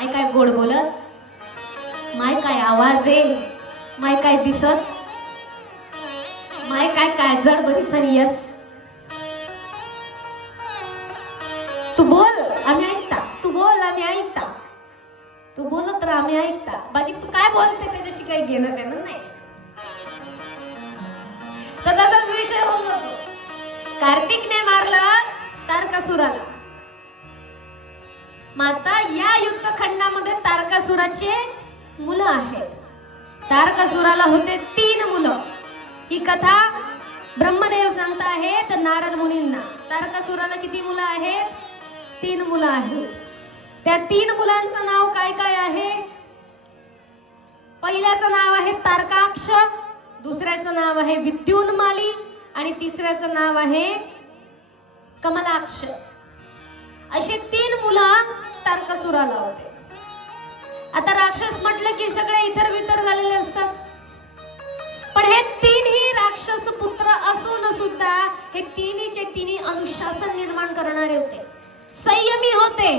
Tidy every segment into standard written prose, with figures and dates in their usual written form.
माय काय गोड बोलस, माय काय आवाज आहे, माय काय दिसत, माय काय काजळ बरी सरियस. तू बोल आम्ही ऐकता, तू बोल आम्ही ऐकता, तू बोलत तर आम्ही ऐकता. बाकी तू काय बोलते त्याच्याशी काही घेणं देणं नाही. तर तसाच विषय होऊन जातो. कार्तिकने मारला तारकासुराला. माता या युद्धखंडामध्ये तारकासुराचे मुलं आहेत. तारकासुराला होते 3 मुलं. ही कथा ब्रह्मदेव सांगता आहेत नारद मुनींना. तारकासुराला किती मुलं आहेत? 3 मुलं आहेत. त्या 3 मुलांचं नाव काय काय आहे? पहिल्याचं नाव आहे तारकाक्ष, दुसऱ्याचं नाव आहे विद्युन्माली आणि तिसऱ्याचं नाव आहे कमलाक्ष. असे 3 मुलं तारकासुराला होते. आता राक्षस म्हटलं की सगळे इतर वितर झालेले असतात, पण हे 3ही राक्षस पुत्र असून सुद्धा हे तिन्हीचे तिन्ही अनुशासन निर्माण करणारे होते, संयमी होते,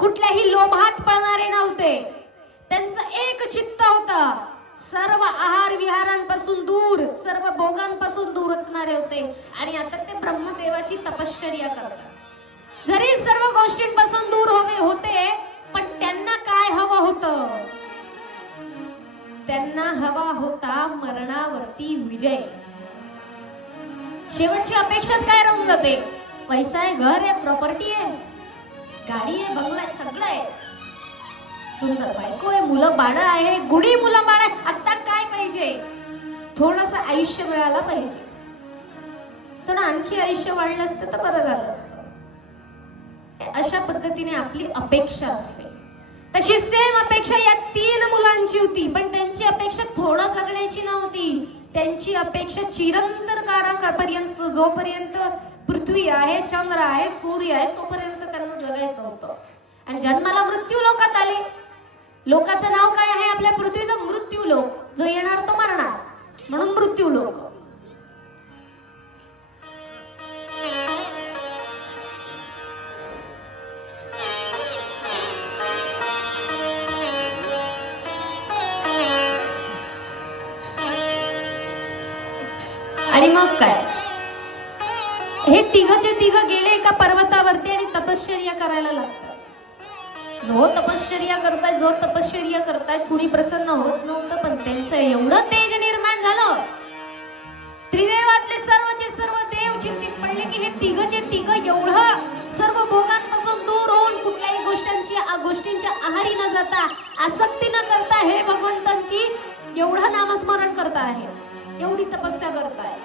कुठल्याही लोभात पडणारे नव्हते. त्यांचं एक चित्त होतं, सर्व आहार विहारांपासून दूर, सर्व भोगांपासून दूर असणारे होते. आणि आता ते ब्रह्मदेवाची तपश्चर्या करतात. जरी सर्व गोष्टींपासून दूर होते, पण त्यांना काय हवं होतं? त्यांना हवा होता मरणावरती विजय. शेवटची अपेक्षाच काय राहून जाते? पैसा आहे, घर आहे, प्रॉपर्टी आहे, गाडी आहे, बंगला आहे, सगळं आहे, सुंदर बायको आहे, मुलं बाळ आहे, गुढी मुलं बाळ आहे. आता काय पाहिजे? थोडंसं आयुष्य मिळालं पाहिजे. थोडं आणखी आयुष्य वाढलं असतं तर बरं झालं असतं. अशा पद्धतीने आपली अपेक्षा असते. तशी सेम अपेक्षा या 3 मुलांची होती, पण त्यांची अपेक्षा थोडं जगण्याची नव्हती. त्यांची अपेक्षा चिरंतन काळापर्यंत, जोपर्यंत पृथ्वी आहे, चंद्र आहे, सूर्य आहे, तोपर्यंत त्यांना जगायचं होतं. आणि जन्माला मृत्यू लोकात आले. लोकाचं नाव काय आहे आपल्या पृथ्वीचं? मृत्यू लोक. जो येणार तो मरणार, म्हणून मृत्यू लोक. आणि मग काय, हे तिघचे तिघ गेले एका पर्वतावरती आणि तपश्चर्या करायला लागतात. जो तपश्चर्या करताय कुणी प्रसन्न होत नव्हतं, पण त्यांचं एवढं तेज निर्माण झालं, त्रिदेवातले सर्वचे सर्व देव चिंतित पडले की हे तिघचे तिघ एवढं सर्व भोगांपासून दूर होऊन कुठल्याही गोष्टींच्या आहारी न जाता, आसक्ती न करता हे भगवंतांची एवढं नामस्मरण करता आहे, एवढी तपस्या करताय.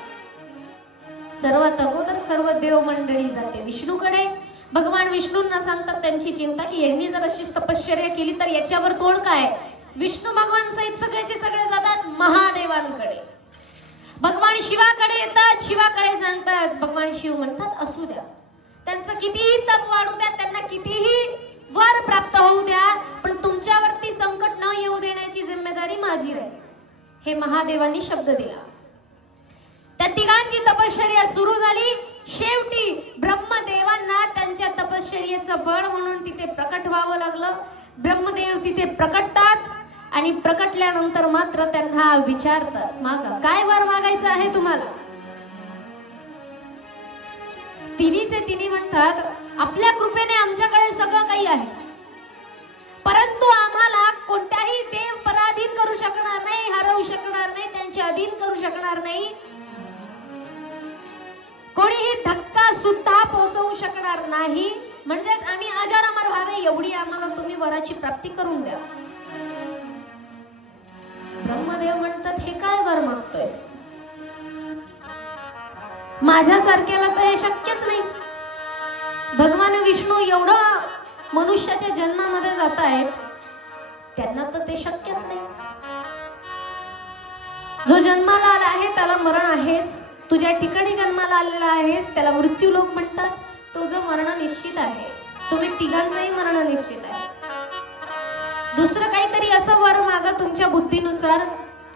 सर्वात अगोदर सर्व देव मंडळी जाते विष्णूकडे. भगवान विष्णूंना सांगतात त्यांची चिंता की यांनी जर अशी तपश्चर्या केली तर याच्यावर तोड काय. विष्णू भगवान सहित सगळेचे सगळे जातात महादेवांकडे. भगवान शिवाकडे येतात, शिवाकडे सांगतात. भगवान शिव म्हणतात असू द्या, त्यांचं कितीही तप वाढू द्या, त्यांना कितीही वर प्राप्त होऊ द्या, पण तुमच्यावरती संकट न येऊ देण्याची जिम्मेदारी माझी आहे. हे महादेवांनी शब्द दिला. त्या तिघांची तपश्चर्या सुरू झाली. शेवटी ब्रह्मदेवांना त्यांच्या तपश्चर्येचं फळ म्हणून तिथे प्रकट व्हावं लागलं. ब्रह्मदेव तिथे प्रकटतात आणि प्रकटल्यानंतर मात्र त्यांना विचारतात, मागा काय वर मागायचं आहे तुम्हाला. तिन्हीचे तिन्ही म्हणतात, आपल्या कृपेने आमच्याकडे सगळं काही आहे, परंतु आम्हाला कोणत्याही देव पराधीन करू शकणार नाही, हरवू शकणार नाही, त्यांच्या अधीन करू शकणार नाही, कोणीही धक्का सुद्धा पोहोचवू शकणार नाही. म्हणजेच आम्ही अजर अमर व्हावे एवढी आम्हाला तुम्ही वराची प्राप्ती करून द्या. ब्रह्मदेव म्हणतात, हे काय वर मागतोयस? माझ्यासारख्याला तर हे शक्यच नाही. भगवान विष्णू एवढं मनुष्याच्या जन्मामध्ये जात आहेत, त्यांना तर ते शक्यच नाही. जो जन्माला आला आहे त्याला मरण आहेच. तुझ्या ठिकाणी जन्माला आलेला आहेस त्याला मृत्यू लोक म्हणतात. तो जो मरण निश्चित आहे, तुम्ही तिघांचंही मरण निश्चित आहे. दुसरं काहीतरी असं वर मागा तुमच्या बुद्धीनुसार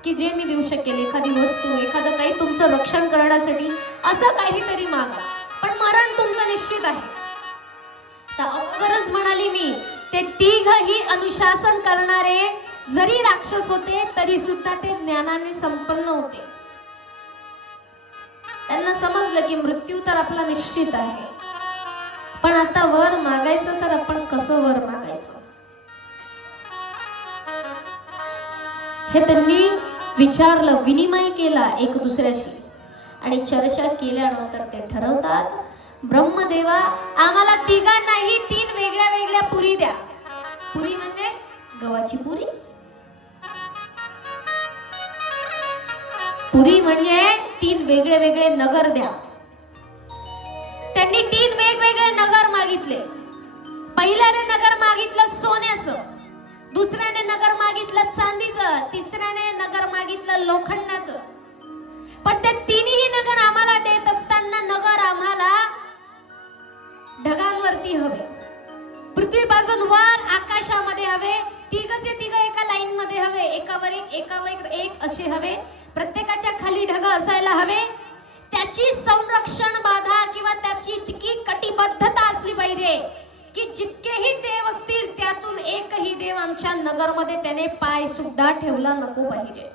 की जे मी देऊ शकेल, एखादी वस्तू, एखादं काही तुमचं रक्षण करण्यासाठी असं काहीतरी मागा, पण मरण तुमचं निश्चित आहे. तर अगोदरच म्हणाली मी ते तिघही अनुशासन करणारे जरी राक्षस होते तरी सुद्धा ते ज्ञानाने संपन्न होते. त्यांना समजलं की मृत्यू तर आपला निश्चित आहे, पण आता वर मागायचं तर आपण कसं वर मागायचं हे त्यांनी विचारलं, विनिमय केला एक दुसऱ्याशी. आणि चर्चा केल्यानंतर ते ठरवतात, ब्रह्मदेवा आम्हाला तिघांनाही 3 वेगळ्या वेगळ्या पुरी द्या. पुरी म्हणजे गव्हाची पुरी. पुरी म्हणजे 3 वेगळे वेगळे नगर द्या. त्यांनी 3 वेगवेगळे नगर मागितले. पहिल्याने नगर मागितलं सोन्याचं, दुसऱ्याने नगर मागितलं चांदीचं, तिसऱ्याने नगर मागितलं लोखंडाचं. पण ते तिन्ही नगर आम्हाला देत असताना नगर आम्हाला ढगांवरती हवे, पृथ्वीपासून वर आकाशामध्ये हवे. तिघचे तिघ एका लाईन मध्ये हवे, एकावर एक असे हवे. प्रत्येकाच्या खाली ढग असायला हवे. त्याची संरक्षण बाधा किंवा त्याची इतकी कटिबद्धता असली पाहिजे की जितकेही देव असतील त्यातून एकही देव आमच्या नगरमध्ये त्याने पाय सुद्धा ठेवला नको पाहिजे.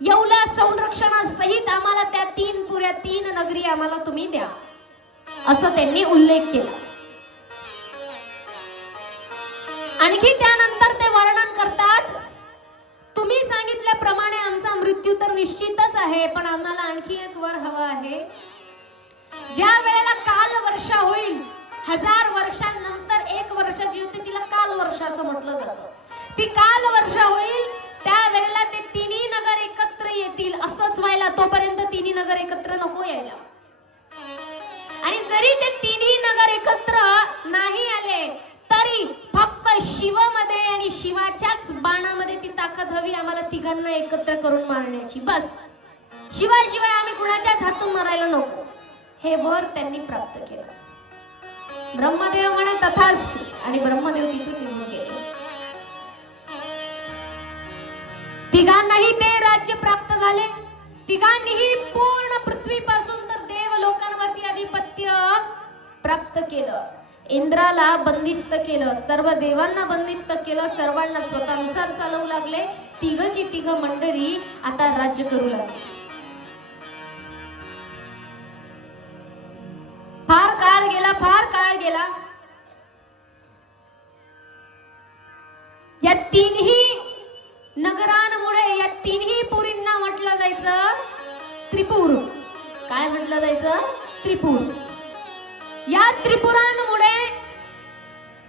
एवढ्या संरक्षणासहित आम्हाला त्या 3 पुऱ्या 3 नगरी आम्हाला तुम्ही द्या, असं त्यांनी उल्लेख केला. आणखी त्यानंतर ते वर्णन करतात, तुम्ही सांगितल्याप्रमाणे आमचा मृत्यू तर निश्चितच आहे, पण आम्हाला आणखी एक वर हवा आहे. ज्या वेळेला काल वर्षा होईल, 1000 वर्षांनंतर 1 वर्षाची होते तिला काल वर्ष असं म्हटलं जातं. ती काल वर्षा होईल त्यावेळेला ते तिन्ही नगर एकत्र येतील. असंच व्हायला, तोपर्यंत तिन्ही नगर एकत्र नको यायला. आणि जरी ते तिन्ही नगर एकत्र नाही आले तरी फक्त शिवमध्ये आणि शिवाच्याच बाणामध्ये ती ताकद हवी आम्हाला तिघांना एकत्र करून मारण्याची, बस. शिवाय आम्ही कुणाच्याच हातून मारायला नको. हे वर त्यांनी प्राप्त केलं. ब्रह्मदेव म्हणे तथास्तु, आणि ब्रह्मदेव तिथून निघून गेले. तिघांनाही ते राज्य प्राप्त झाले. तिघांनीही पूर्ण पृथ्वीपासून तर देव लोकांवरती आधिपत्य प्राप्त केलं. इंद्राला बंदिस्त केलं, सर्व देवांना बंदिस्त केलं, सर्वांना स्वतःनुसार चालवू लागले. तिघची तिघ मंडळी आता राज्य करू लागली. फार काळ गेला. या तीनही नगरांमुळे या तिन्ही पुरींना म्हटलं जायचं त्रिपुर. काय म्हटलं जायचं? त्रिपुर. या त्रिपुरांमुळे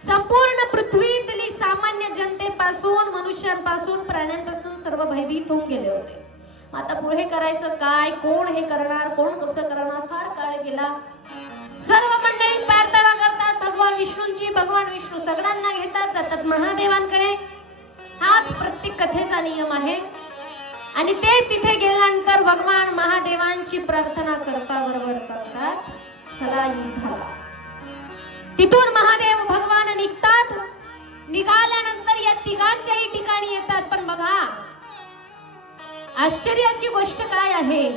संपूर्ण पृथ्वीतली सामान्य जनतेपासून, मनुष्यांपासून, प्राण्यांपासून सर्व भयभीत होऊन गेले होते. आता पुढे करायचं काय? कोण हे करणार? कोण कसं करणार? फार काळ गेला. सर्व मंडळी प्रार्थना करतात भगवान विष्णूंची. भगवान विष्णू सगळ्यांना घेतात, जातात महादेवांकडे. हाच प्रत्येक कथेचा नियम आहे. आणि ते तिथे गेल्यानंतर भगवान महादेवांची प्रार्थना करता बरोबर सांगतात, चला युद्धाला. तिथून महादेव भगवान निघतात. निघाल्यानंतर या तिघांच्याही ठिकाणी येतात. पण बघा, आश्चर्याची गोष्ट काय आहे,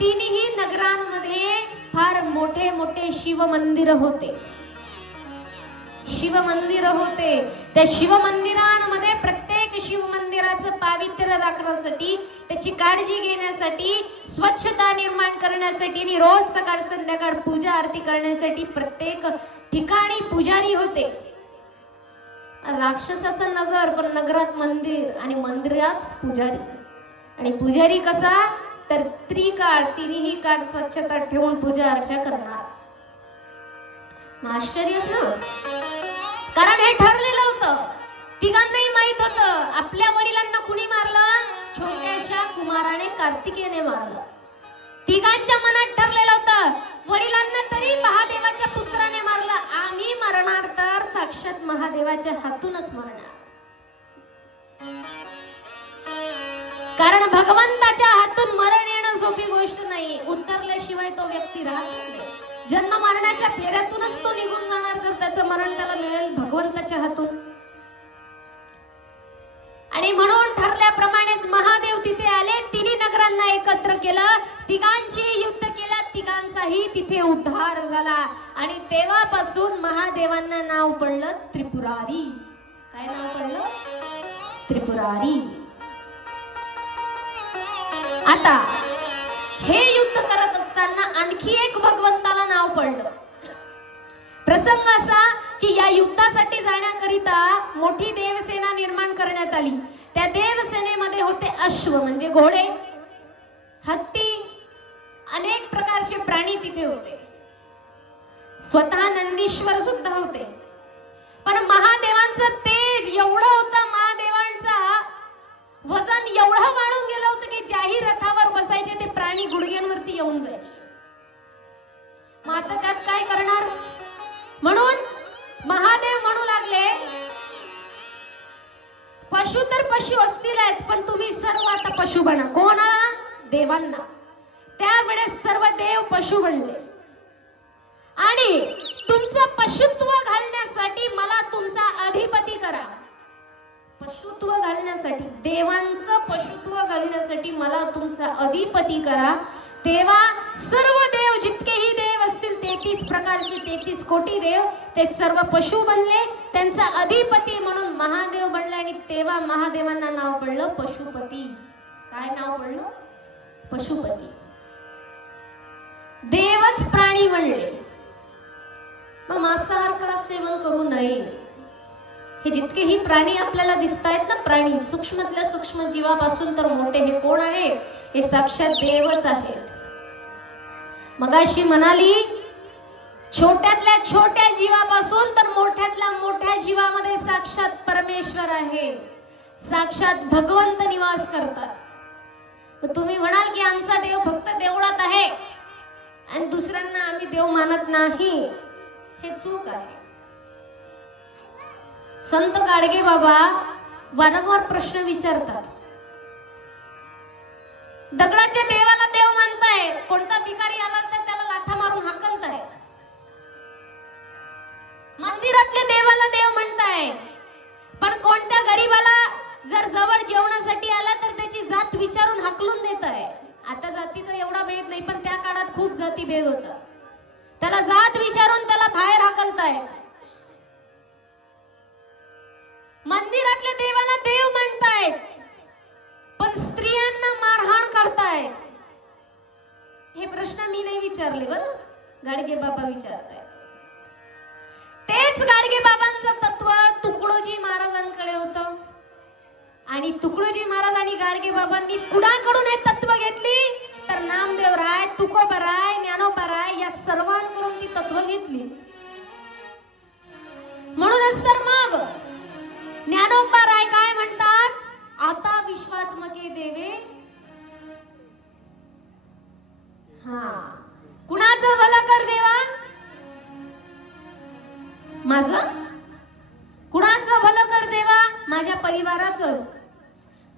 तिन्ही नगरांमध्ये फार मोठे मोठे शिव मंदिर होते. शिवमंदिर होते. त्या शिवमंदिरांमध्ये प्रत्येक शिवमंदिराचं पावित्र्य राखण्यासाठी, त्याची काळजी घेण्यासाठी, स्वच्छता निर्माण करण्यासाठी आणि रोज सकाळ संध्याकाळ पूजा आरती करण्यासाठी प्रत्येक ठिकाणी पुजारी होते. राक्षसाचं नगर, पण नगरात मंदिर आणि मंदिरात पुजारी. आणि पुजारी कसा? तर त्रिकाळ, तिन्ही काळ स्वच्छता ठेवून पूजा अर्चा करणार. आश्चर्यच ना, कारण हे ठरलेलं होतं. तिघांनाही माहित होतं आपल्या वडिलांना कुणी मारलं? छोट्याशा कुमाराने, कार्तिकेयने मारलं. तिघांच्या मनात ठरलेलं होतं, वडिलांना तरी महादेवाच्या पुत्राने मारलं, आम्ही मरणार तर साक्षात महादेवाच्या हातूनच मरणार. कारण भगवंताच्या हातून मरण येणं सोपी गोष्ट नाही. उतरल्याशिवाय तो व्यक्ती राहतच नाही. जन्म मरणाच्या फेऱ्यातूनच तो निघून जाणार, तर त्याचं मरण त्याला मिळेल भगवंताच्या हातून. आणि म्हणून ठरल्याप्रमाणेच महादेव तिथे आले. तिन्ही नगरांना एकत्र केलं, तिघांची युद्ध केलं. भाविकांचाही तिथे उद्धार झाला आणि तेव्हापासून महादेवांना नाव पडलं त्रिपुरारी. काय नाव पडलं? त्रिपुरारी. आता हे युद्ध करत असताना आणखी एक भगवंताला नाव पडलं. प्रसंग असा की या युद्धासाठी जाण्याकरिता मोठी देवसेना निर्माण करण्यात आली. त्या देवसेनेमध्ये होते अश्व म्हणजे घोडे, हत्ती, अनेक प्रकारचे प्राणी तिथे होते. स्वतः नंदीश्वर सुद्धा होते. पण महादेवांचं तेज एवढं होतं, महादेवांचा वजन एवढं वाढून गेलं होतं की ज्याही रथावर बसायचे ते प्राणी गुडघ्यांवरती येऊन जायचे. मग आता त्यात काय करणार? म्हणून महादेव म्हणू लागले, पशु तर पशु असतीलच, पण तुम्ही सर्व आता पशु बना. कोणाला? देवांना. त्यावेळेस सर्व देव पशु बनले आणि तुमचं पशुत्व घालण्यासाठी मला तुमचा अधिपती करा. पशुत्व घालण्यासाठी, देवांचं पशुत्व घालण्यासाठी मला तुमचा अधिपती करा. तेव्हा सर्व देव, जितकेही देव असतील 33 प्रकारचे, 33 कोटी देव, ते सर्व पशु बनले. त्यांचा अधिपती म्हणून महादेव बनले आणि तेव्हा महादेवांना नाव पडलं पशुपती. काय नाव पडलं? पशुपती. देवच प्राणी बनले. मग मांसाहार का सेवन करू नये? हे जितकेही प्राणी आपल्याला दिसतायत ना, प्राणी सूक्ष्मातल्या सूक्ष्म जीवापासून तर मोठे हे कोण आहे? हे साक्षात देवच आहेत. मगाशी म्हणाली, छोट्यातल्या छोट्या जीवापासून तर मोठ्यातल्या मोठ्या जीवामध्ये साक्षात परमेश्वर आहे, साक्षात भगवंत निवास करतात. तुम्ही म्हणाल की आमचा देव फक्त देवळात आहे आणि दुसऱ्यांना आम्ही देव मानत नाही, हे चूक आहे. संत गाडगे बाबा वारंवार प्रश्न विचारतात. दगडाच्या देवाला देव मानताय, कोणता भिकारी आला तर त्याला लाथा मारून हाकलताय. मंदिरातल्या देवाला देव म्हणताय, पण कोणत्या गरीबाला जर जवळ जेवणासाठी आला तर त्याची जात विचारून हाकलून देताय. आता जातीचा एवढा भेद नाही, पण त्या काळात खूप जाती भेद होता. त्याला जात विचारून त्याला बाहेर हाकलताय. मंदिरातल्या देवाला देव म्हणतायत, पण स्त्रियांना मारहाण करतायत. हे प्रश्न मी नाही विचारले, बरं गाडगे बाबा विचारतायत. तेच गाडगे बाबांचं तत्व तुकडोजी महाराजांकडे होतं आणि तुकडोजी महाराज आणि गाडगे बाबांनी कुणाकडून हे तत्व घेतली? तर नामदेव राय, तुकोबराय, ज्ञानोबराय या सर्वांकडून ती तत्व घेतली. म्हणूनच तर मग ज्ञानोबा राय काय म्हणतात? आता विश्वात्मके देवे. कुणाचं भलं कर देवा? माझं. कुणाचं भलं कर देवा? माझ्या परिवाराचं.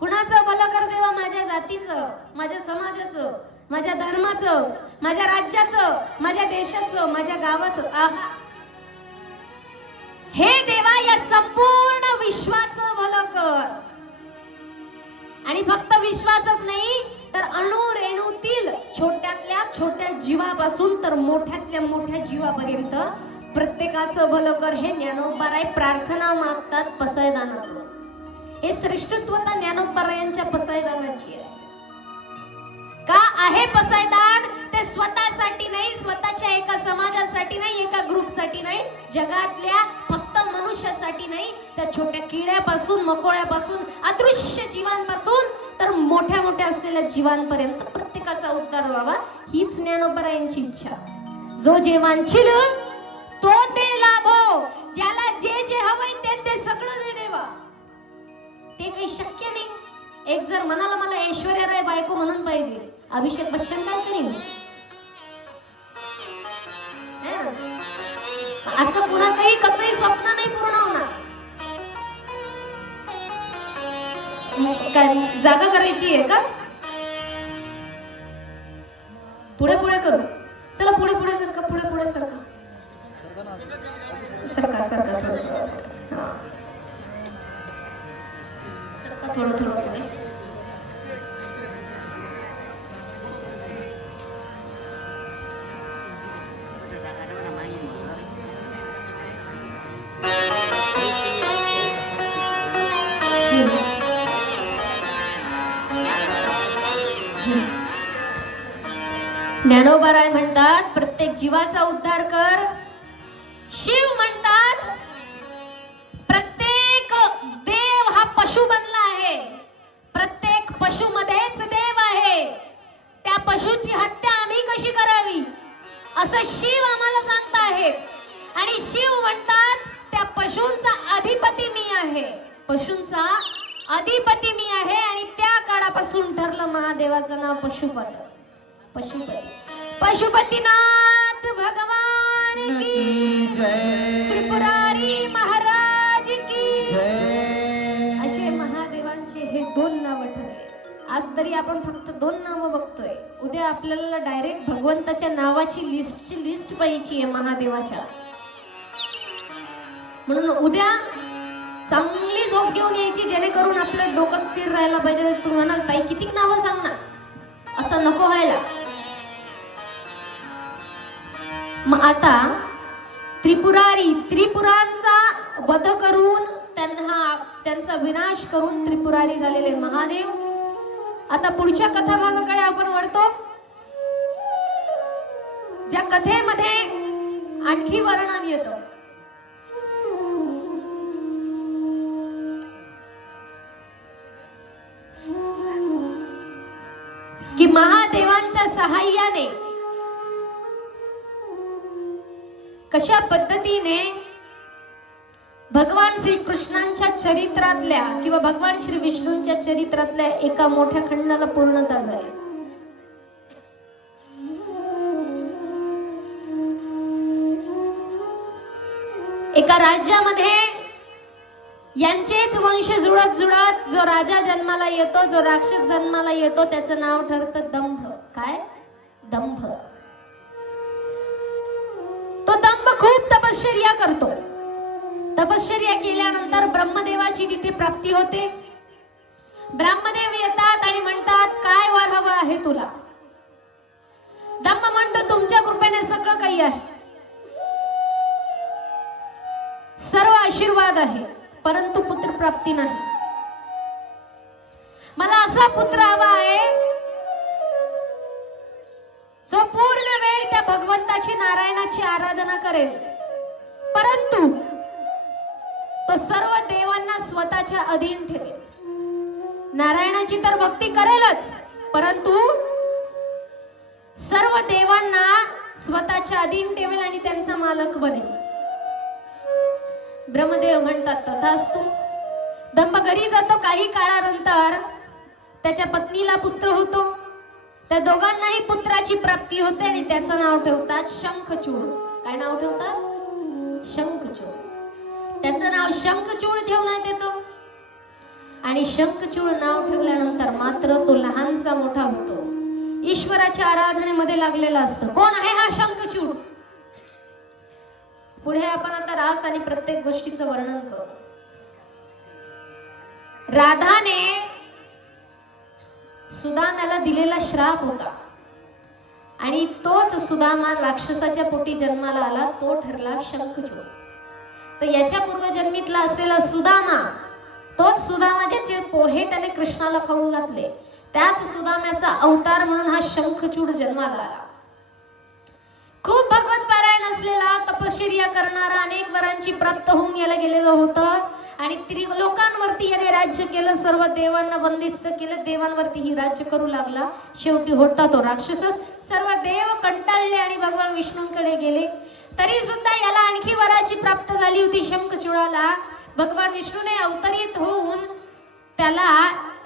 कुणाचं भलं कर देवा? माझ्या जातीचं, माझ्या समाजाचं, माझ्या धर्माचं, माझ्या राज्याचं, माझ्या देशाचं, माझ्या गावाचं. आहा, हे देवा या संपूर्ण विश्वाचं भलं कर. आणि फक्त विश्वाचच नाही तर अणु रेणूतील छोट्यातल्या छोट्या जीवापासून तर मोठ्यातल्या मोठ्या जीवापर्यंत प्रत्येकाचं भलं कर. हे ज्ञानोबाराय प्रार्थना मागतात पसायदानातून. हे श्रेष्ठत्वता ज्ञानोबारायांच्या पसायदानाची आहे. का आहे पसायदान? ते स्वतःसाठी नाही, स्वतःच्या एका समाजासाठी नाही, एका ग्रुपसाठी नाही, जगातल्या फक्त मनुष्यासाठी नाही, त्या छोट्या किड्यापासून, मकोळ्यापासून, अदृश्य जीवांपासून तर मोठ्या मोठ्या असलेल्या जीवांपर्यंत प्रत्येकाचा उद्धार व्हावा, हीच ज्ञानोबारायांची इच्छा. जो जे वांछील तो ते लाभो. ज्याला जे जे हवंय ते सगळं दे देवा. ते काही शक्य नाही. एक जर म्हणाला मला ऐश्वर्या राय बायको म्हणून पाहिजे, अभिषेक बच्चन काय करीन? असं कुणाचंही कसंही स्वप्न नाही पूर्ण होणार. काय जागा करायची आहे का? पुढे पुढे करू. चला पुढे पुढे सरका, पुढे पुढे सरका, सरका सरका थोडं थोडं पुढे. शिव. ज्ञानोबाराय म्हणतात प्रत्येक जीवाचा उद्धार कर. शिव म्हणतात प्रत्येक देव हा पशु बनला आहे. प्रत्येक पशु मध्येच देव आहे. त्या पशुची हत्या आम्ही कशी करावी असं शिव आम्हाला सांगता आहेत. आणि शिव म्हणतात त्या पशूंचा अधिपती मी आहे. पशूंचा अधिपती मी आहे. आणि त्या काळापासून ठरलं महादेवाचं नाव पशुपती. पशुपती पशुपतीनाथ भगवान की जय. त्रिपुरारी महाराज की जय. असे महादेवांचे हे 2 नाव ठरले. आज तरी आपण फक्त 2 नावं बघतोय. उद्या आपल्याला डायरेक्ट भगवंताच्या नावाची लिस्ट पाहिजे आहे महादेवाच्या. म्हणून उद्या चांगली झोप घेऊन यायची जेणेकरून आपलं डोकं स्थिर राहायला पाहिजे. तुम्हाला ताई किती नावं सांग ना, असं नको व्हायला. मग आता त्रिपुरांचा वध करून त्यांचा विनाश करून त्रिपुरारी झालेले महादेव. आता पुढच्या कथाभागाकडे आपण वळतो. ज्या कथेमध्ये आणखी वर्णन येतं की महादेवांच्या सहाय्याने कशा पद्धतीने भगवान श्री कृष्णांच्या चरित्रातल्या किंवा भगवान श्री विष्णूंच्या चरित्रातल्या एका मोठ्या खंडाला पूर्णता झाली. एका राज्यामध्ये यांचेच वंश जुळत जुळत जो राजा जन्माला येतो, जो राक्षस जन्माला येतो, त्याचं नाव ठरतं दंभ. काय? दंभ. तो दंभ खूप तपश्चर्या करतो. तपश्चर्या केल्यानंतर ब्रह्मदेवाची तिथे प्राप्ती होते. ब्रह्मदेव येतात आणि म्हणतात काय वर हवं आहे तुला? दंभ म्हणतो तुमच्या कृपेने सगळं काही आहे, सर्व आशीर्वाद आहे, परंतु पुत्र प्राप्ती नाही. मला असा पुत्र हवा आहे जो पूर्ण वेळ त्या भगवंताची नारायणाची आराधना करेल, परंतु तो सर्व देवांना स्वतःच्या अधीन ठेवेल. नारायणाची तर भक्ती करेलच, परंतु सर्व देवांना स्वतःच्या अधीन ठेवेल आणि त्यांचा मालक बनेल. ब्रह्मदेव म्हणतात तथास्तु. दंभ घरी जातो. काही काळानंतर त्याच्या पत्नीला पुत्र होतो. त्या दोघांनाही पुत्राची प्राप्ती होते आणि त्याचं नाव ठेवतात शंखचूड. काय नाव ठेवतात? शंखचूड. त्याचं नाव शंखचूड ठेवण्यात येतं. आणि शंखचूड नाव ठेवल्यानंतर मात्र तो लहानचा मोठा होतो. ईश्वराच्या आराधनेमध्ये लागलेला असतो. कोण आहे हा शंखचूड? पुढे आपण आता रास आणि प्रत्येक गोष्टीचं वर्णन करू. राधाने सुदामाला दिलेला श्राप होता आणि तोच सुदामा राक्षसाच्या पोटी जन्माला आला. तो ठरला शंखचूड. तर याच्या पूर्वजन्मीतला असलेला सुदामा, तोच सुदामाचे पोहे त्याने कृष्णाला खाऊ घातले. त्याच सुदाम्याचा अवतार म्हणून हा शंखचूड जन्माला आला. खूप भगवत पारायण असलेला, तपश्चर्या करणारा, अनेक वरांची प्राप्त होऊन याला गेलेलं होतं आणि लोकांवरती याने राज्य केलं. सर्व देवांना बंदिस्त केलं. देवांवरतीही राज्य करू लागला. शेवटी होता तो राक्षसच. सर्व देव कंटाळले आणि भगवान विष्णूंकडे गेले. तरी सुद्धा याला आणखी वराची प्राप्त झाली होती शंखचूडाला. भगवान विष्णूने अवतरित होऊन त्याला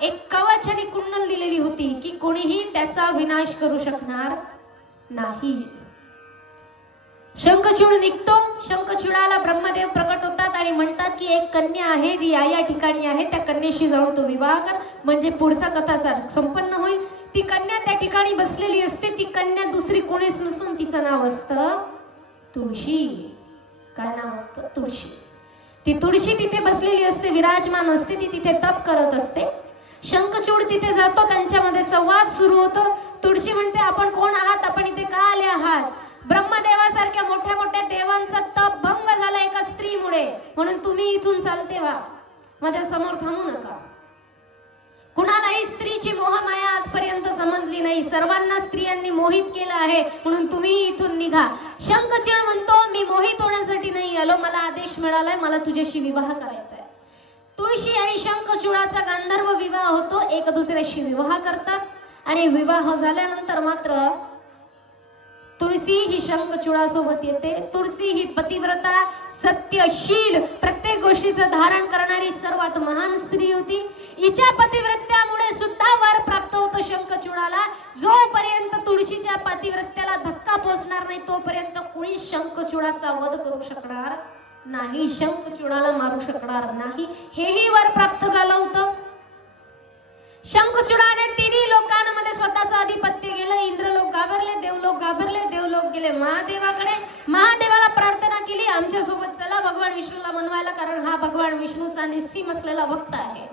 एक कवच आणि कुंडल दिलेली होती की कोणीही त्याचा विनाश करू शकणार नाही. शंखचूड निघतो. शंखचूडाला ब्रह्मदेव प्रकट होतात आणि म्हणतात की एक कन्या आहे जी या ठिकाणी आहे, त्या कन्येशी जाऊन तो विवाह कर, म्हणजे पुढचा कथा संपन्न होईल. ती कन्या त्या ठिकाणी बसलेली असते. ती कन्या दुसरी कोणीच नसून तिचं नाव असतं तुळशी. काय नाव असतं? तुळशी. ती तुळशी तिथे बसलेली असते, विराजमान असते. ती तिथे तप करत असते. शंखचूड तिथे जातो. त्यांच्यामध्ये संवाद सुरू होतो. तुळशी म्हणते आपण कोण आहात? आपण इथे का आले आहात? ब्रह्मदेवासारख्या मोठ्या मोठ्या देवांचा तप भंग झाला एका स्त्रीमुळे, म्हणून तुम्ही इथून चालते व्हा. माझ्या समोर थांबू नका. कुणालाही स्त्रीची मोहमाया आजपर्यंत समजली नाही. सर्वांना स्त्रियांनी मोहित केलं आहे, म्हणून तुम्ही इथून निघा. शंखचिड म्हणतो, मी मोहित होण्यासाठी नाही आलो, मला आदेश मिळालाय, मला तुझ्याशी विवाह करायचा आहे. तुळशी आणि शंखचूडाचा गांधर्व विवाह होतो. एक दुसऱ्याशी विवाह करतात आणि विवाह झाल्यानंतर मात्र तुळसी ही शंखचूडासोबत येते. तुळसी ही पतिव्रता, सत्यशील, प्रत्येक गोष्टीचं धारण करणारी सर्वात महान स्त्री होती. हिच्या पतिव्रत्यामुळे सुद्धा वर प्राप्त होतं शंखचूडाला. जोपर्यंत तुळशीच्या पतिव्रत्याला धक्का पोचणार नाही तोपर्यंत कुणी शंखचूडाचा वध करू शकणार नाही, शंखचूडाला मारू शकणार नाही. हेही वर प्राप्त झालं होतं. शंखचूडाने तिन्ही लोकांमध्ये स्वतःचं आधिपत्य गेलं. इंद्रलोक घाबरले, देवलोक घाबरले, देवलोक गेले महादेवाकडे. महादेवाला प्रार्थना केली, आमच्या सोबत चला भगवान विष्णूला मनवायला, कारण हा भगवान विष्णूचा निस्सीम असलेला भक्त आहे.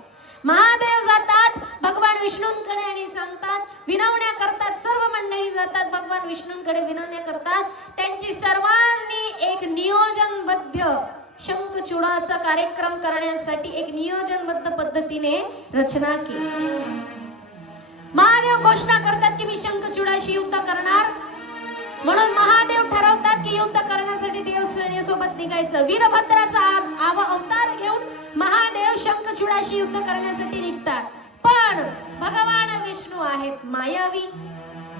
महादेव जातात भगवान विष्णूंकडे आणि सांगतात, विनवण्या करतात. सर्व मंडळी जातात भगवान विष्णूंकडे विनवण्या करतात. त्यांची सर्वांनी एक नियोजनबद्ध शंखचूडाचा कार्यक्रम करण्यासाठी एक नियोजनबद्ध पद्धतीने रचना केली. महादेव घोषणा करतात की मी शंखचूडाशी युद्ध करणार. म्हणून महादेव ठरवतात की युद्ध करण्यासाठी देवसेनेसोबत निघायचं. वीरभद्राचा अवतार घेऊन महादेव शंखचूडाशी युद्ध करण्यासाठी निघतात. पण भगवान विष्णू आहेत मायावी.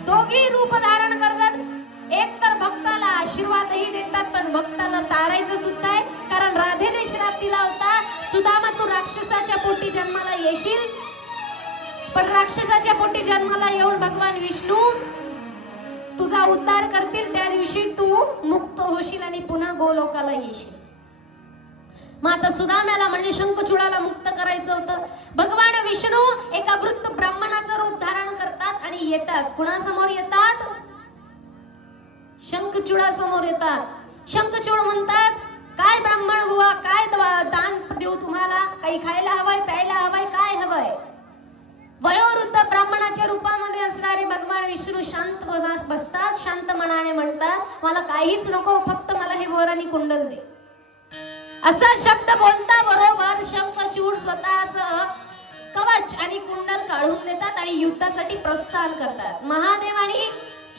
दोघी रूप धारण करतात. एक तर भक्ताला आशीर्वादही देतात, पण भक्ताला तारायचं सुद्धा आहे. कारण राधेने श्राप दिला होता, सुदामा तू राक्षसाच्या पोटी जन्माला येशील, पण राक्षसाच्या पोटी जन्माला येऊन भगवान विष्णू तुझा उद्धार करतील. त्या दिवशी तू मुक्त होशील आणि पुन्हा गोलोकाला येशील. मग आता सुदाम्याला म्हणजे शंखचूडाला मुक्त करायचं होतं. भगवान विष्णू एका वृत्त ब्राह्मणाचं रूप धारण करतात आणि येतात. कुणासमोर येतात? शंखचूडासमोर येतात. शंखचूड म्हणतात, काय ब्राह्मण बुवा, काय दान देऊ तुम्हाला? काही खायला हवंय, प्यायला हवंय, काय हवंय? वयोवृद्ध ब्राह्मणाच्या रूपामध्ये असणारे भगवान विष्णू शांत बसतात. शांत मनाने म्हणतात, मला काहीच नको, फक्त मला हे वर आणि कुंडल दे. असा शब्द बोलता बरोबर शंखचूड स्वतःच कवच आणि कुंडल काढून देतात आणि युद्धासाठी प्रस्थान करतात. महादेव आणि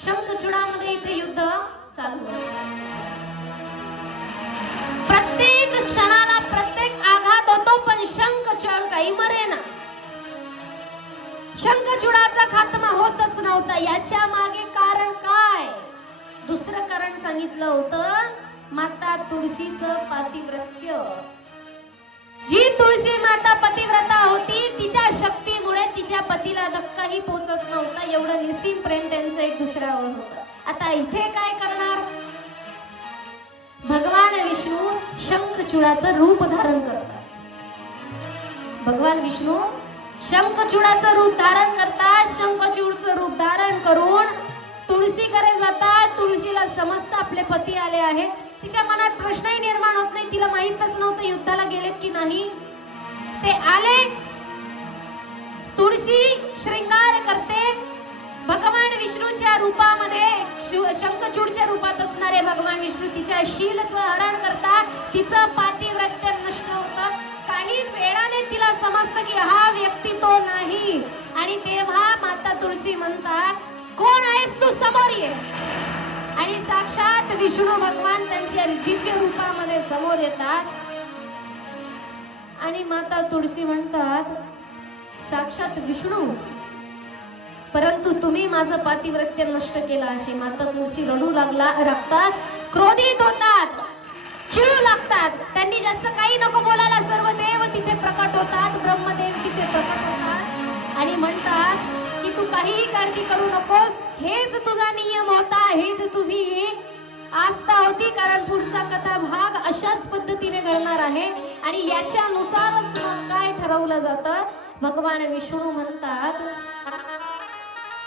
शंखचूडामध्ये इथे युद्ध चालू असतं. प्रत्येक क्षणाला प्रत्येक आघात होतो, पण शंखचूड काही मरेना. शंखचूडाचा खात्मा होतच नव्हता. याच्या मागे कारण काय? दुसरं कारण सांगितलं होतं, माता तुळशीचं पातिव्रत्य. जी तुळशी माता पतिव्रता होती, तिच्या शक्तीमुळे तिच्या पतीला धक्काही पोचत नव्हता. एवढं निस्सीम प्रेम त्यांचं एक दुसऱ्यावर होतं. आता इथे काय करणार? भगवान विष्णू शंखचूडाचं रूप धारण करतात. भगवान विष्णू शंखचूडाचं रूप धारण करतात. शंखचूडचं रूप धारण करून तुळशीकडे जातात. तुळशीला समजतं आपले पती आले आहेत. तिच्या मनात प्रश्नही निर्माण होत नाही. तिला माहीतच नव्हतं युद्धाला गेलेत की नाही. ते आले. तुळशी श्रृंगार करते. भगवान विष्णूच्या रूपामध्ये, शंखचूडच्या रूपात असणारे भगवान विष्णू तिच्या शीलचं हरण करतात. तिचं पातिव्रत्य नष्ट होतं. काही वेळाने तिला समजतं की हा व्यक्ती तो नाही. आणि तेव्हा माता तुळशी म्हणतात, कोण आहेस तू, समोर ये. आणि साक्षात विष्णू भगवान त्यांच्या दिव्य रूपामध्ये समोर येतात. आणि माता तुळशी म्हणतात, साक्षात विष्णू, परंतु तुम्ही माझं पातिव्रत्य नष्ट केलं आहे. माता तुळशी रडू लागतात, क्रोधित होतात, चिडू लागतात. त्यांनी जास्त काही नको बोलायला. सर्व देव तिथे प्रकट होतात, ब्रह्मदेव तिथे प्रकट होतात आणि म्हणतात की तू काहीही काळजी करू नकोस. हेच तुझा नियम होता, हेच तुझी आस्था होती, कारण पुढचा कथा भाग अशाच पद्धतीने घडणार आहे. आणि याच्यानुसारच मग काय ठरवलं जातं? भगवान विष्णू म्हणतात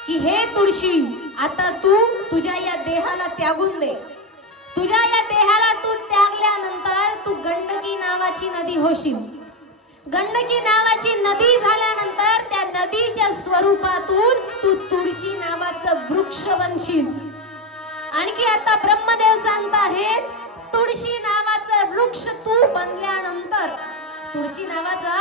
की हे तुळशी, आता तू तुझ्या या देहाला त्यागून दे. तुझ्या या देहाला तू त्यागल्यानंतर तू गंडकी नावाची नदी होशील. गंडकी नावाची नदी झाल्यानंतर त्या नदीच्या स्वरूपातून तू तुळशी नावाचं वृक्ष बनशील. आणखी आता ब्रह्मदेव सांगत आहेत, तुळशी नावाचं वृक्ष तू बनल्यानंतर तुळशी नावाचा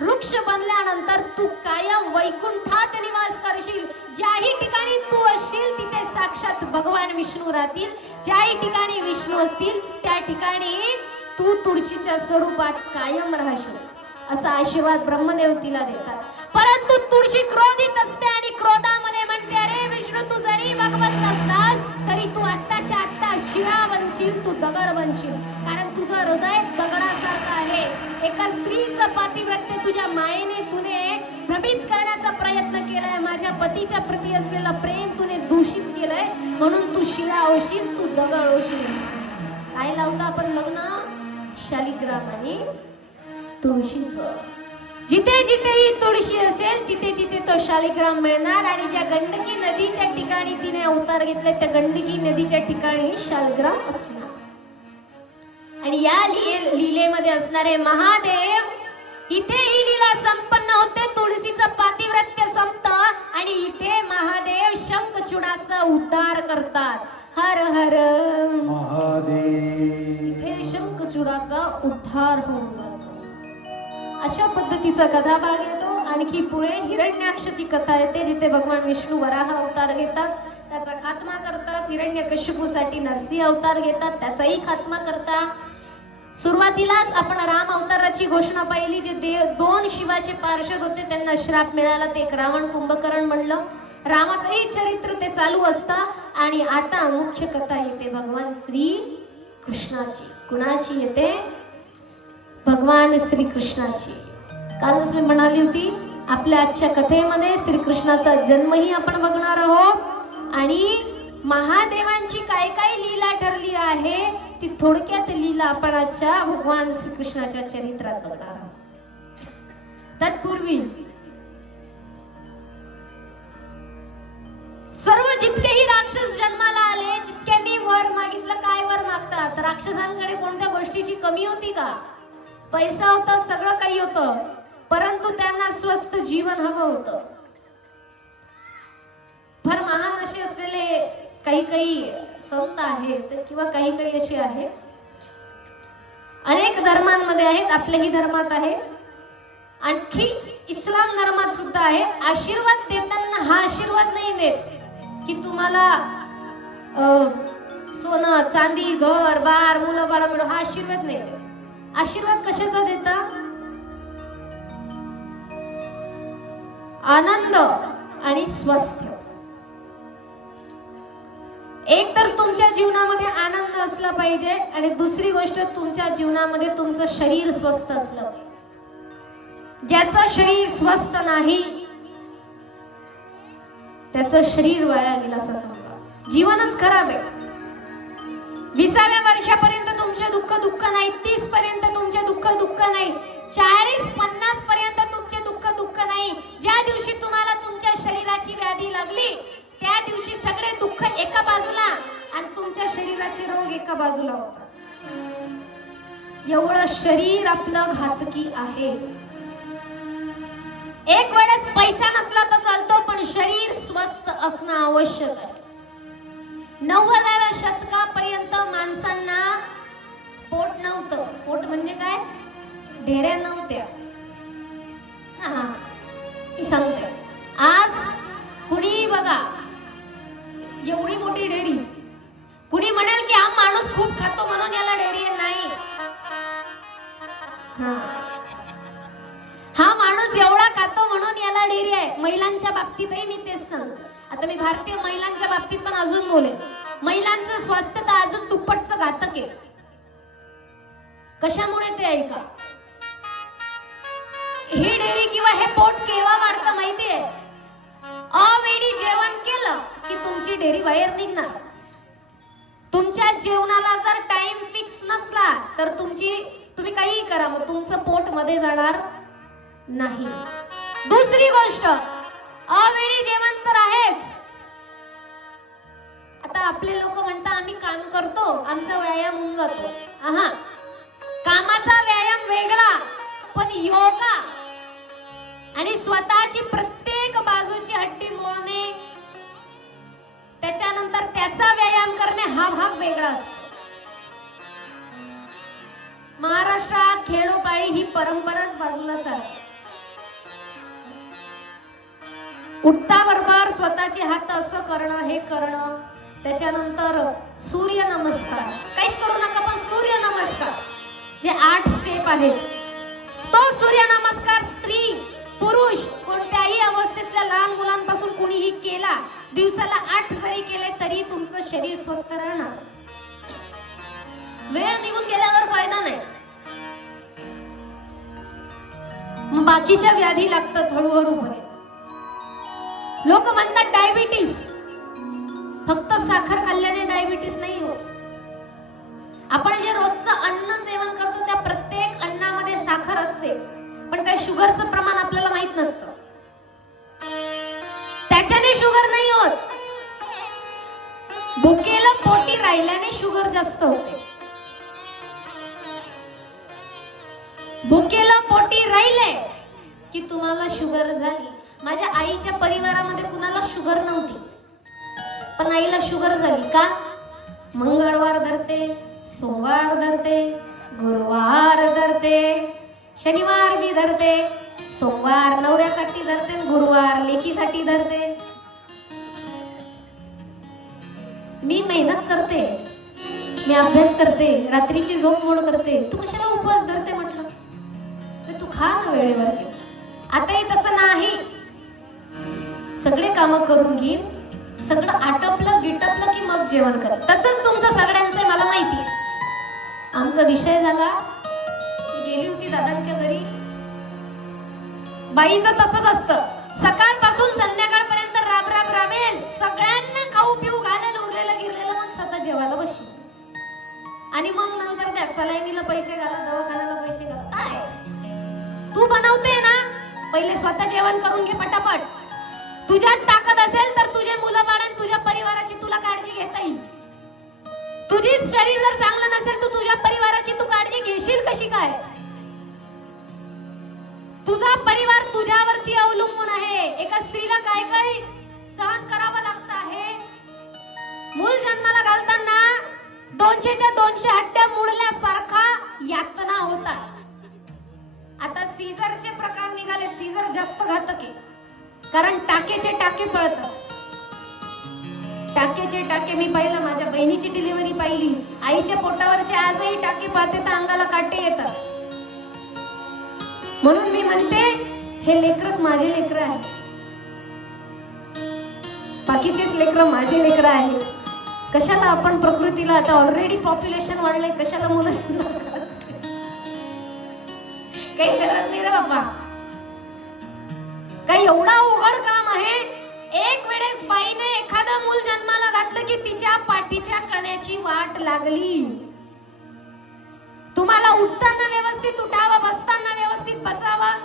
वृक्ष बनल्यानंतर तू कायम वैकुंठात निवास करशील. ज्याही ठिकाणी तू असशील तिथे साक्षात भगवान विष्णू राहतील. ज्याही ठिकाणी विष्णू असतील त्या ठिकाणी तू तुळशीच्या स्वरूपात कायम राहशील, असा आशीर्वाद ब्रह्मदेव तिला देतात. परंतु तुळशी क्रोधित असते आणि क्रोधामध्ये म्हणते, अरे विष्णू तू जरी भगवंत असलास तरी तू आत्ताच्या आत्ता शिळा बनशील, तू दगड बनशील. कारण तुझं हृदय दगडासारखं आहे. एका स्त्रीचं पातिव्रत्य तुझ्या मायेने तुने भ्रमित करण्याचा प्रयत्न केलाय. माझ्या पतीच्या प्रती असलेलं प्रेम तुने दूषित केलंय, म्हणून तू शिळा होशील, तू दगड होशील. काय लावता आपण लग्न? शालिग्राम आणि तुळशीचं. जिथे जिथे ही तुळशी असेल तिथे तिथे तो शालिग्राम मिळणार. आणि ज्या गंडकी नदीच्या ठिकाणी तिने अवतार घेतले त्या गंडकी नदीच्या ठिकाणी शालिग्राम असणार. आणि या लीलेमध्ये असणारे महादेव इथे ही लीला संपन्न होते. तुळशीचं पातिव्रत्य संपतं आणि इथे महादेव शंखचूडाचा उद्धार करतात. हर हर महादेव. इथे शंखचूडाचा उद्धार होऊन जातो. अशा पद्धतीचा कथाभाग येतो. आणखी पुढे हिरण्याक्षची कथा येते, जिथे भगवान विष्णू वराह अवतार घेतात, त्याचा खात्मा करतात. हिरण्यकश्यपूसाठी नरसिंह अवतार घेतात, त्याचाही खात्मा करतात. सुरुवातीलाच आपण राम अवताराची घोषणा पाहिली. जे दोन शिवाचे पार्षद होते त्यांना श्राप मिळाला, ते एक रावण कुंभकर्ण म्हणलं. रामाचंही चरित्र ते चालू असतं. आणि आता मुख्य कथा येते भगवान श्री कृष्णाची. कुणाची येते? भगवान श्रीकृष्णाची. कालच मी म्हणाली होती आपल्या आजच्या कथेमध्ये श्रीकृष्णाचा जन्मही आपण बघणार आहोत आणि महादेवांची काय काय लीला ठरली आहे ती थोडक्यात लीला आपण आजच्या भगवान श्रीकृष्णाच्या चरित्रात बघणार आहोत. तत्पूर्वी सर्व जितकेही राक्षस जन्माला आले, जितक्यांनी वर मागितलं, काय वर मागतात? राक्षसांकडे कोणत्या गोष्टीची कमी होती का? पैसा होता, सगळं काही होतं, परंतु त्यांना स्वस्थ जीवन हवं होतं. फार महान असे असलेले काही काही संत आहेत किंवा काही काही असे आहेत, अनेक धर्मांमध्ये आहेत, आपल्याही धर्मात आहे, आणखी इस्लाम धर्मात सुद्धा आहे. आशीर्वाद देताना हा आशीर्वाद नाही देत की तुम्हाला सोनं चांदी घर बार मुलं बाळ मिळो, हा आशीर्वाद नाही देत. आशीर्वाद कशाचा देता? आनंद आणि स्वास्थ्य. एक तर तुमच्या जीवनामध्ये आनंद असला पाहिजे आणि दुसरी गोष्ट तुमच्या जीवनामध्ये तुमचं शरीर स्वस्थ असलं पाहिजे. ज्याचं शरीर स्वस्थ नाही त्याचं शरीर वाया गेलं असं समजा. जीवनच खराब आहे. 20व्या वर्षापर्यंत तुमचे दुःख दुःख नाही, 30 पर्यंत तुमचे दुःख दुःख नाही, 40-50 पर्यंत तुमचे दुःख दुःख नाही. ज्या दिवशी तुम्हाला तुमच्या शरीराची व्याधी लागली त्या दिवशी सगळे दुःख एका बाजूला आणि तुमच्या शरीराचे रोग एका बाजूला होतात. एवढं शरीर आपलं घातकी आहे. एक वेळेस पैसा नसला तर चालतो, पण शरीर स्वस्थ असणं आवश्यक आहे. 90व्या शतकापर्यंत माणसांना पोट नव्हतं. पोट म्हणजे काय? ढेऱ्या नव्हत्या. मी सांगते, आज कुणी बघा एवढी मोठी डेअरी, कुणी म्हणेल की हा माणूस खूप खातो म्हणून याला डेअरी आहे. नाही, हा माणूस एवढा खातो म्हणून याला डेअरी आहे. महिलांच्या बाबतीतही मी तेच सांगते. आता मी भारतीय महिलांच्या बाबतीत पण अजून बोलेन. महिलांचं स्वास्थ्य तर अजून दुप्पटचं घातक आहे. कशामुळे ते ऐका, ही डेअरी किंवा हे पोट केव्हा वाढतं माहितीये? अवेळी जेवण केलं की तुमची डेअरी बाहेर निघणार. तुमच्या जेवणाला जर टाइम फिक्स नसला तर तुम्ही काही करा, मग तुमचं पोट मध्ये जाणार नाही. दुसरी गोष्ट, अवेळी जेवण तर आहेच. आता आपले लोक म्हणतात आम्ही काम करतो, आमचा व्यायाम होऊन जातो. कामाचा व्यायाम वेगळा, पण योगा आणि स्वतःची प्रत्येक बाजूची हड्डी मोडणे, त्याच्यानंतर त्याचा व्यायाम करणे, हा भाग वेगळा असतो. महाराष्ट्रात खेळोपाळी ही परंपराच बाजूला सारखी. उठता बरोबर स्वतःचे हात असं करणं, हे करणं, त्याच्यानंतर सूर्य नमस्कार. काहीच करू नका, पण सूर्य नमस्कार जे 8 स्टेप आहेत, तो सूर्य नमस्कार स्त्री पुरुष कोणत्याही अवस्थेतल्या लहान मुलांपासून कोणीही केला, दिवसाला 8 जरी केले तरी तुमचं शरीर स्वस्थ राहणार. वेळ निघून गेल्यावर फायदा नाही. बाकीच्या व्याधी लागतात हळूहळूपणे. लोक म्हणतात डायबिटीस, फक्त साखर खाल्ल्याने डायबिटीस नाही होत. आपण जे रोजचं अन्न सेवन करतो त्या प्रत्येक अन्नामध्ये साखर असते, पण त्या शुगरचं प्रमाण आपल्याला माहित नसतं. त्याच्याने शुगर नाही होत. भुकेला पोटी राहिल्याने शुगर जास्त होते. भुकेला पोटी राहिले की तुम्हाला शुगर झाली. माझ्या आईच्या परिवारामध्ये कुणाला शुगर नव्हती, पण आईला शुगर झाली का? मंगळवार धरते, सोमवार धरते, गुरुवार धरते, शनिवार बी धरते, सोमवार नवऱ्यासाठी धरते, गुरुवार लेकीसाठी धरते. मी मेहनत करते, मी अभ्यास करते, रात्रीची झोप मोड करते, तू कशाला उपवास धरते म्हटलं? तू खा ना वेळेवर. आताही तसं नाही. सगळे कामं करून घेईन, सगळं आटपलं गिटपलं की मग जेवण कर. तसंच तुमचं सगळ्यांचं मला माहिती आहे. आमचा विषय झाला, मी गेली होती दादांच्या घरी. बाईचं तसंच असतं, सकाळपासून संध्याकाळपर्यंत राब राब राबेल, सगळ्यांना खाऊ पिऊ घालेल, उरलेलं गिरलेलं, मग स्वतः जेवायला बसली. आणि मग नंतर त्या सलाईनीला पैसे घाला, दवाखान्याला पैसे घाला. काय तू बनवते ना, पहिले स्वतः जेवण करून घे पटापट. तुझ्यात ताकद असेल तर तुझे मुलं बाळ, तुझ्या परिवाराची तुला काळजी घेता येईल. तुझीच शरीर जर चांगलं नसेल तर तुझ्या परिवाराची तू काळजी घेशील कशी काय? तुझा परिवार तुझ्यावरती अवलंबून आहे. एका स्त्रीला काय काय सहन करावं लागतं आहे. मूल जन्माला घालताना 200च्या 200 हड्ड्या मोडल्यासारखा यातना होतात. आता सीझरचे प्रकार निघाले. सीझर जास्त घातक आहे, कारण टाकेचे टाके पळतात. टाकेचे टाके मी पाहिलं, माझ्या बहिणीची डिलिव्हरी पाहिली. आईच्या पोटावरचे आजही टाके पाहते तर अंगाला काटे येतात. म्हणून मी म्हणते, हे लेकरच माझे लेकर आहे, बाकीचेच लेकर माझे लेकर आहे. कशाला आपण प्रकृतीला, आता ऑलरेडी पॉप्युलेशन वाढलंय, कशाला मुलं काही गरज नाही रे बाबा. काही एवढा अवघड काम आहे. एक वेळेस बाईने एखादं मूल जन्माला घातलं की तिच्या पाठीच्या कण्याची वाट लागली. तुम्हाला उठताना व्यवस्थित उठावं, बसताना व्यवस्थित बसावं,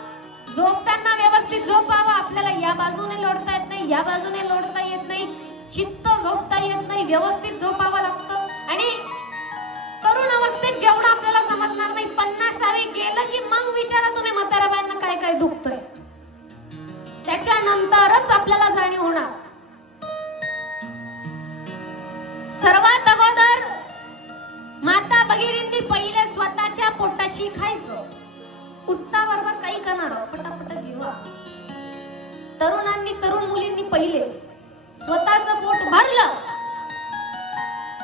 झोपताना व्यवस्थित झोपावं. आपल्याला या बाजूने लोळता येत नाही, या बाजूने लोळता येत नाही, चित्त झोपता येत नाही, व्यवस्थित झोपावं लागतं. आणि तरुण अवस्थेत जेवढं आपल्याला समजणार नाही, 50वी गेलं की मग विचारा तुम्ही म्हाताऱ्या बायांना काय काय दुखतंय. त्याच्यानंतरच आपल्याला जाणीव होणार. सर्वात अगोदर माता भगीरथी पहिले स्वतःच्या पोटाशी खायचं. उठता बरोबर काही करणार, पटापट जीवा. तरुणांनी, तरुण मुलींनी पहिले स्वतःचं पोट भरलं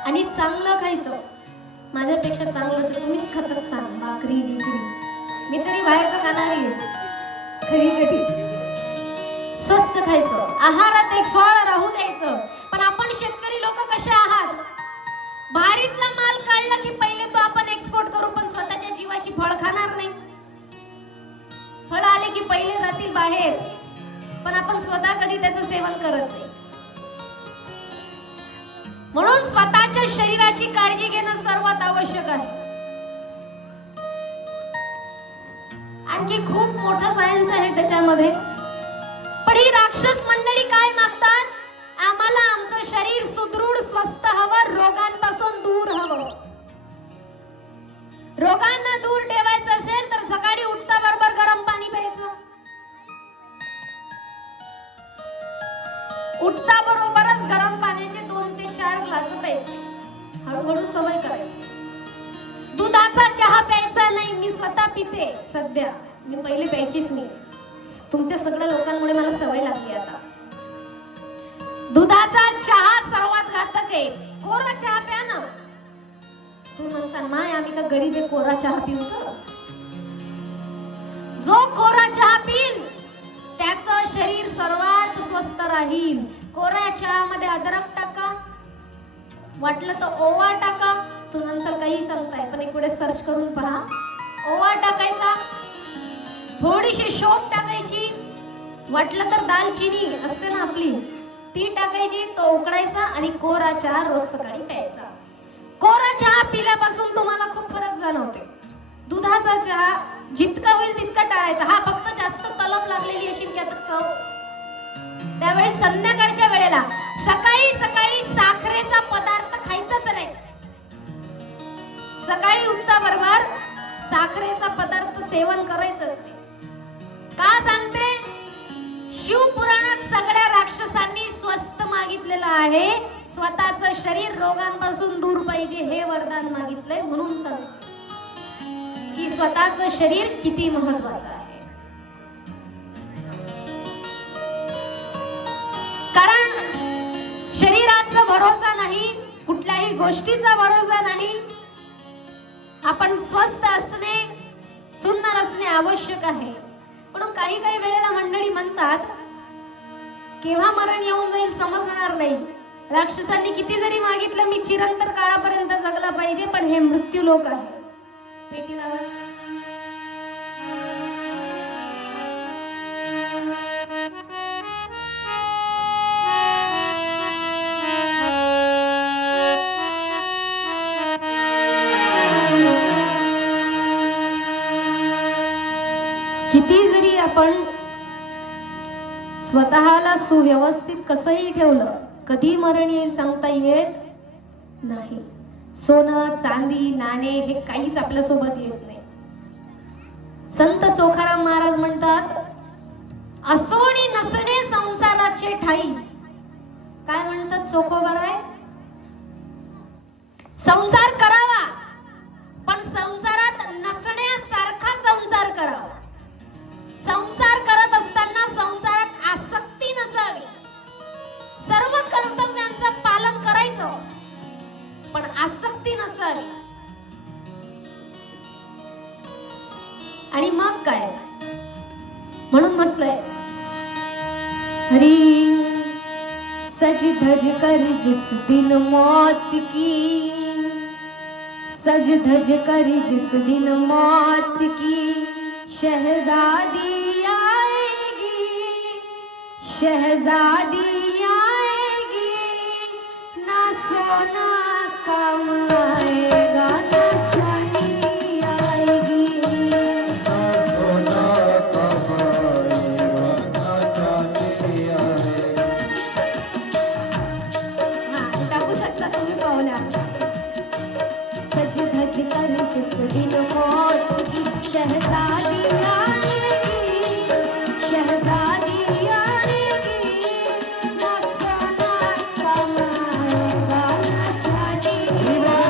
आणि चांगलं खायचं. माझ्यापेक्षा चांगलं तर तुम्हीच खात असाल. भाकरी बिकरी, मी तरी बाहेरचं खाणार आहे, खरी कधी. स्वस्त खायचं, आहारात एक फळ राहू द्यायचं. पण आपण शेतकरी लोक कसे आहात, बाहेरीतला माल काढला की पहिले तो आपण एक्सपोर्ट करू, पण स्वतःच्या जीवाशी फळ खाणार नाही. फळ आले की पहिले जातील बाहेर, पण आपण स्वतः कधी त्याचं सेवन करत नाही. म्हणून स्वतःच्या शरीराची काळजी घेणं सर्वात आवश्यक आहे. आणखी खूप मोठा सायन्स आहे त्याच्यामध्ये. पण ही राक्षस मंडळी काय मागतात, आम्हाला आमचं शरीर सुदृढ स्वस्थ हवं, रोगांपासून दूर हवं. रोगांना दूर ठेवायचं असेल तर सकाळी उठता बरोबर गरम पाणी प्यायचं. उठता बरोबरच गरम पाण्याचे 2 ते 4 ग्लास प्यायचे. हळूहळू सवय करायची. दुधाचा चहा प्यायचा मी स्वतः पिते सध्या, मी पहिले प्यायचीच नाही, तुमच्या सगळ्या लोकांमुळे मला सवय लागली आता. दुधाचा चहा सर्वात घातक आहे. कोरा चहा प्या ना. तू म्हणसान माय आम्ही का गरीब आहे कोरा चहा पिऊ का? जो कोरा चहा पिल त्याचं शरीर सर्वात स्वस्त राहील. कोऱ्या चहामध्ये अद्रक टाका, वाटलं तर ओवा टाका. तू म्हणसाल काही सांगताय, पण एक वेळेस सर्च करून पहा. ओवा टाकायचा, थोडीशी शोप टाकायची, वाटलं तर दालचिनी असते ना आपली ती टाकायची, तो उकडायचा आणि कोरा चहा रोज सकाळी प्यायचा. कोरा चहा पिल्यापासून तुम्हाला खूप फरक जाणवते. दुधाचा चहा जितका होईल तितका टाळायचा. हा फक्त जास्त तलप लागलेली असेल की आता चव, त्यावेळेस संध्याकाळच्या वेळेला, सकाळी सकाळी साखरेचा पदार्थ खायचाच नाही. सकाळी उठल्याबरोबर साखरेचा पदार्थ सेवन करायचंच नाही. का सांगते? शिवपुराणात सगळ्या राक्षसांनी स्वस्थ मागितलेलं आहे. स्वतःचं शरीर रोगांपासून दूर पाहिजे हे वरदान मागितलंय. म्हणून सांगते की स्वतःचं शरीर किती महत्वाचं आहे. कारण शरीराचा भरोसा नाही, कुठल्याही गोष्टीचा भरोसा नाही. आपण स्वस्थ असणे, सुंदर असणे आवश्यक आहे. म्हणून काही काही वेळेला मंडळी म्हणतात केव्हा मरण येऊन जाईल समजणार नाही. राक्षसांनी किती जरी मागितलं मी चिरंतर काळापर्यंत जगला पाहिजे, पण हे मृत्यू लोक आहे. पेटी लावा. किती जरी आपण स्वतःला सुव्यवस्थित कसंही ठेवलं, कधी मरण येईल सांगता येत नाही. सोनं चांदी नाणे हे काहीच आपल्या सोबत येत नाही. संत चोखाराम महाराज म्हणतात, असोणी नसणे संसाराचे ठाई. काय म्हणतात चोखोबराय? संसार करावा, पण संसारात नसण्यासारखा संसार करावा. संसार करत असताना संसारात आसक्ती नसावी. सर्व कर्तव्यांचं पालन करायचं, पण आसक्ती नसावी. आणि मग काय? म्हणून म्हटलंय, हरी सज धज कर जिस दिन मौत की, सज धज कर जिस दिन मौत की, शहजादी आएगी, शहजादी आएगी, ना सोना काम आएगा, ना चांदी आएगी, ना सोना काम आएगा, ना चांदी आएगी. हाँ, टाकू शकता तुम्ही पाहुल्या. सज धज कर जिस दिन मौत की, शहजादी आएगी, शहजादी आएगी, ना सोना काम आएगा, ना चांदी आएगी.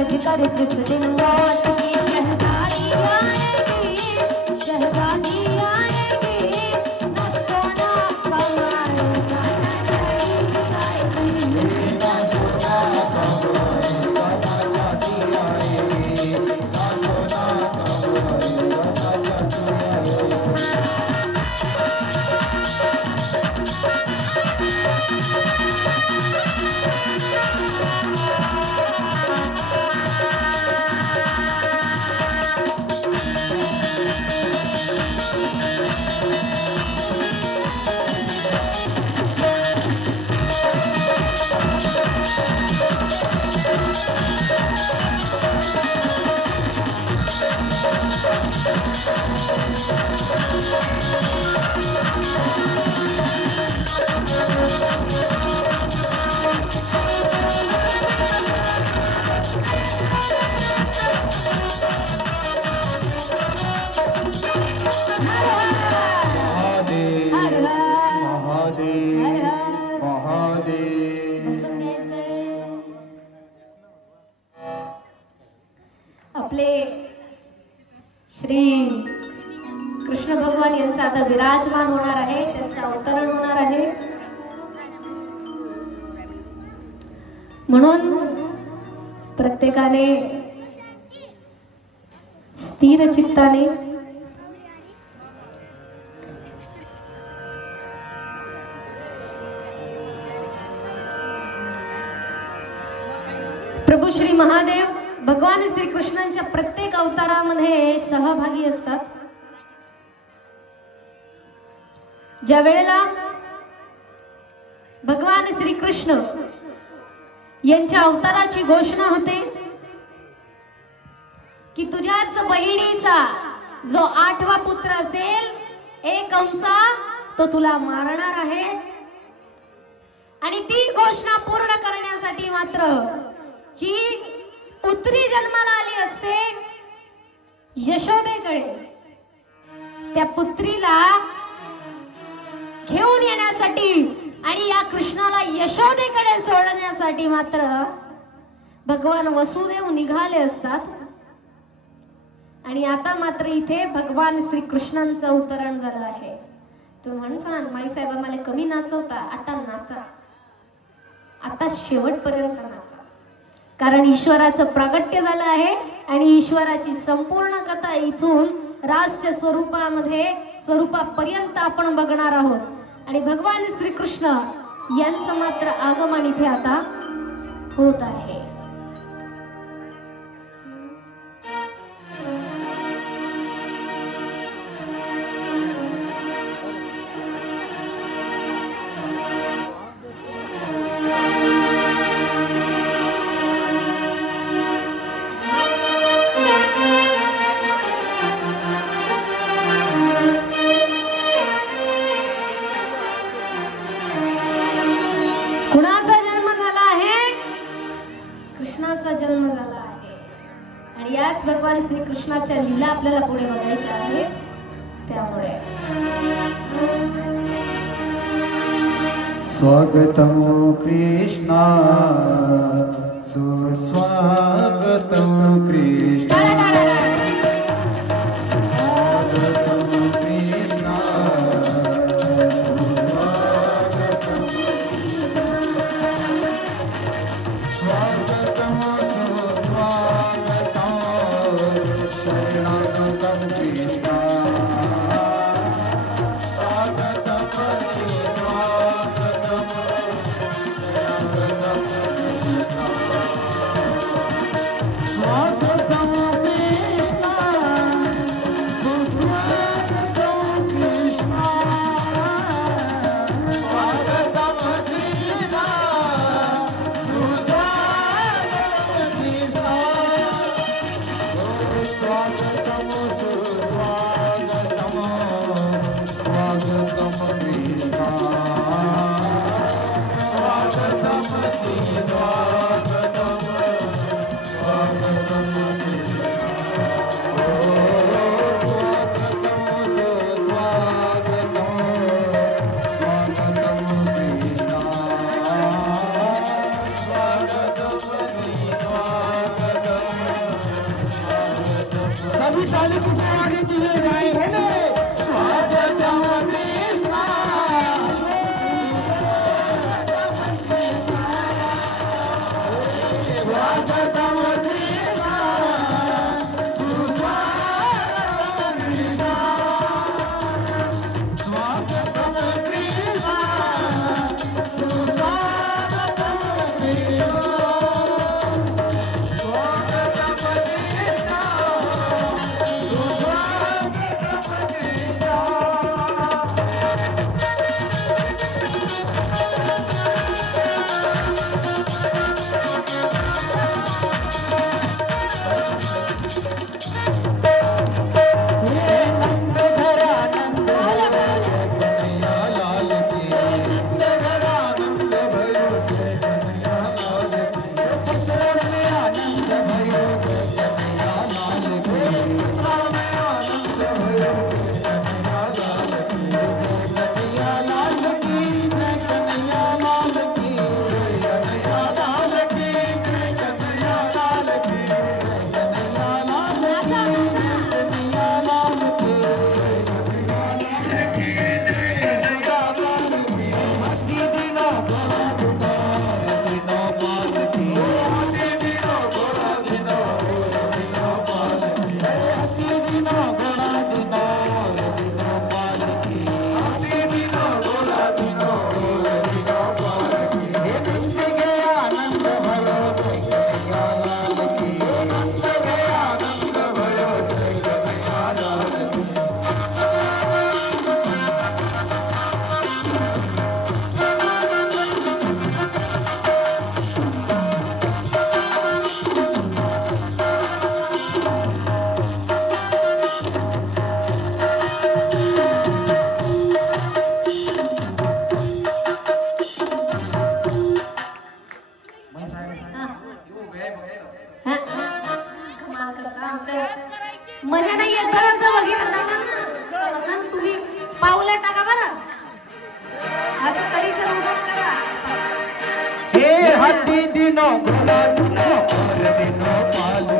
खर्च कर जिस दिन मौत की शहजादी आएगी, शहजादी आएगी, न सोना कमाएगा न चांदी आएगी, न सोना कमाएगा न चांदी आएगी, न सोना कमाएगा न चांदी आएगी। आपले श्री कृष्ण भगवान यांचा आता विराजमान होणार आहे, त्यांचं अवतरण होणार आहे. म्हणून प्रत्येकाने स्थिर चित्ताने प्रभू श्री महादेव भगवान श्री कृष्णांच्या प्रत्येक अवतारामध्ये सहभागी असतात. ज्या वेळेला भगवान श्री कृष्ण यांच्या अवताराची घोषणा होते की तुझ्याच बहिणीचा जो 8वा पुत्र असेल एक कंसा तो तुला मारणार आहे, आणि ती घोषणा पूर्ण करण्यासाठी मात्र जी पुत्री जन्माला आली असते यशोदेकडे, त्या पुत्रीला घेऊन येण्यासाठी आणि या कृष्णाला यशोदेकडे सोडण्यासाठी मात्र भगवान वसुदेव निघाले असतात. आणि आता मात्र इथे भगवान श्री कृष्णांचं अवतरण झालं आहे. तो म्हणता माईसाहेब मला कमी नाचवता, आता नाचा, आता शेवटपर्यंत नाचा, कारण ईश्वराचं प्रागट्य झालं आहे आणि ईश्वराची संपूर्ण कथा इथून रासच्या स्वरूपापर्यंत आपण बघणार आहोत. आणि भगवान श्रीकृष्ण यांचं मात्र आगमन इथे आता होत आहे. कुणाचा जन्म झाला आहे? कृष्णाचा जन्म झाला आहे. आणि याच भगवान श्री कृष्णाच्या लीला आपल्याला पुढे बघायच्या आहे. त्यामुळे स्वागतम कृष्णा सुस्वागतम कृष्णा विठाल की सवारी दिले जाए रे स्वागतम कृष्णा स्वागतम कृष्णा सुस्वागतम कृष्णा स्वागतम कृष्णा सुस्वागतम कृष्णा हा? कमाल करता आमच्या मजा नाही येत बरं असं बघितलं ना तुम्ही पावलं टाका बरं असं कधी सर उभं करा हे हाती दिनो घोडा दिनो और दिनो पाल